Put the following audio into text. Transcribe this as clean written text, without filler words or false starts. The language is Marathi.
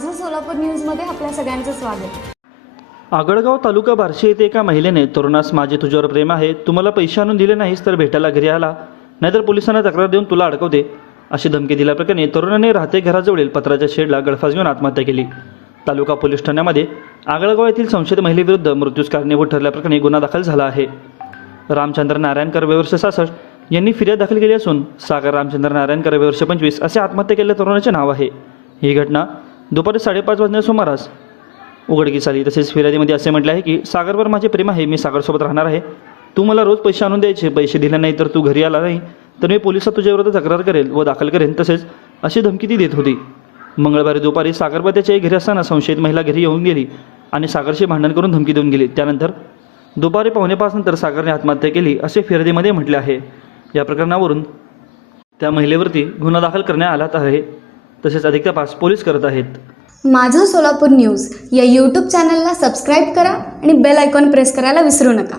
माझं सोलापूर न्यूजमध्ये आपल्या सगळ्यांचं स्वागत। आगळगाव तालुका बार्शी येथे एका महिलेने तरुणास माझे तुझ्यावर प्रेम आहे, तुम्हाला पैसे आणून दिले नाहीस तर भेटायला घरी आला, नाहीतर पोलिसांना तक्रार देऊन तुला अडकवते अशी धमकी दिल्याप्रकरणी तरुणाने राहते घराजवळील पत्राच्या शेडला गळफास घेऊन आत्महत्या केली। तालुका पोलीस ठाण्यामध्ये आगळगाव येथील संशयित महिलेविरुद्ध मृत्यूस कारणीभूत ठरल्याप्रकरणी गुन्हा दाखल झाला आहे। रामचंद्र नारायणकर वयवर्ष 66 यांनी फिर्याद दाखल केली असून सागर रामचंद्र नारायणकर वयवर्ष 25 असे आत्महत्या केलेल्या तरुणाचे नाव आहे। ही घटना दुपारी 5:30 वाजण्याच्या सुमारास उघडकीस आली। तसेच फिर्यादीमध्ये असे म्हटले आहे की सागरवर माझे प्रेम आहे, मी सागरसोबत राहणार आहे, तू मला रोज पैसे आणून द्यायचे, पैसे दिले नाही तर तू घरी आला नाही तर मी पोलिसात तुझ्याविरुद्ध तक्रार करेल व दाखल करेन, तसेच अशी धमकी ती देत होती। मंगळवारी दुपारी सागर व त्याच्या घरी असताना संशयित महिला घरी येऊन गेली आणि सागरशी भांडण करून धमकी देऊन गेली। त्यानंतर दुपारी 4:45 नंतर सागरने आत्महत्या केली असे फिर्यादीमध्ये म्हटले आहे। या प्रकरणावरून त्या महिलेवरती गुन्हा दाखल करण्यात आला आहे। तसेच अधिक तपास पोलीस करत आहेत। माझं सोलापूर न्यूज या यूट्यूब चॅनलला सबस्क्राईब करा आणि बेल आयकॉन प्रेस करायला विसरू नका।